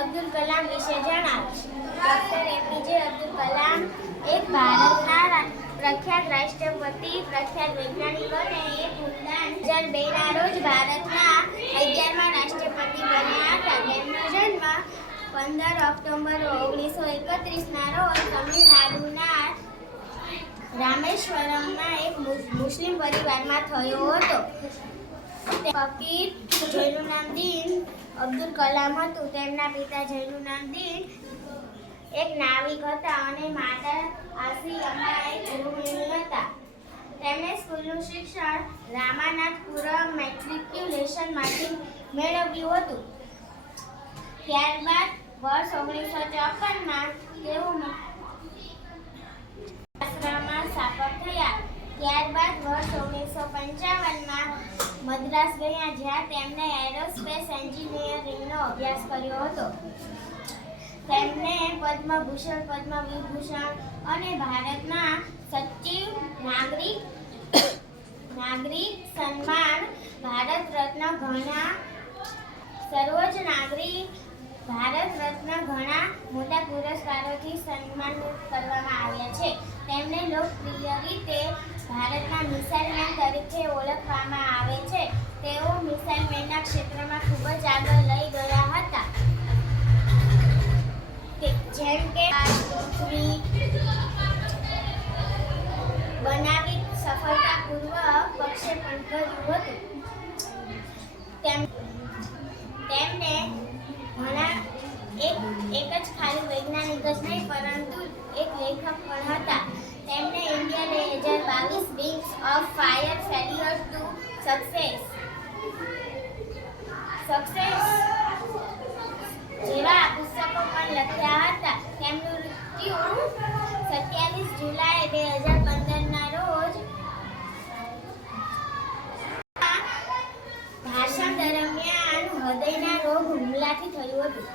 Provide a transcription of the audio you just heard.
અબ્દુલ કલામ વિશે જણાવીશ. Doctor APJ Abdul Kalam એક ભારતના પ્રખ્યાત રાષ્ટ્રપતિ, પ્રખ્યાત વૈજ્ઞાનિક અને એક ઉમદા 2002ના રોજ ભારતના 11મા રાષ્ટ્રપતિ બન્યા હતા. તેમનો જન્મ 15 ઓક્ટોબર 1931ના રોજ તમિલનાડુના રામેશ્વરમના એક મુસ્લિમ પરિવારમાં થયો હતો. ફકીર જૈનુલાબ્દીન અબ્દુલ કલામ હતું. તેમના પિતા જૈનુલાબ્દીન એક નાવિક હતા અને માતા આસિયા એક ગૃહિણી હતા. તેમણે સ્કૂલનું શિક્ષણ રામાનાથપુરમ મેટ્રિક્યુલેશનમાંથી મેળવ્યું હતું. ત્યારબાદ વર્ષ 1954માં તેઓ આશ્રમમાં સ્થાપક થયા. ત્યારબાદ વર્ષ 1955માં મદ્રાસ ગયા, જ્યાં તેમણે એરોસ્પેસ એન્જિનિયરિંગનો અભ્યાસ કર્યો હતો. તેમને પદ્મભૂષણ, પદ્મવિભૂષણ અને ભારતના સચિવ નાગરિક સન્માન, ભારત રત્ન ઘણા મોટા પુરસ્કારોથી સન્માનિત કરવામાં આવ્યા છે. તેમને લોકપ્રિય રીતે ભારતના મિસાઇલ મેન તરીકે ઓળખવામાં આવે છે. તેઓ મિસાઇલ મેનના ક્ષેત્રમાં ખૂબ જ આગળ લઈ ગયા હતા. જેમ કે પૃથ્વી બનાવી સફળતાપૂર્વક પ્રક્ષેપણ કર્યું હતું. તેમને ઘણા એક જ ખાલી વૈજ્ઞાનિક જ નહીં, પરંતુ એક લેખક પણ હતા. તેમણે India 2022 wings of fire failure to success જેવા પુસ્તકો પણ લખ્યા હતા. તેમનું મૃત્યુ 27 જુલાઈ 2015ના રોજ ભાષણ દરમિયાન હૃદયના રોગ હુમલાથી થયું હતું.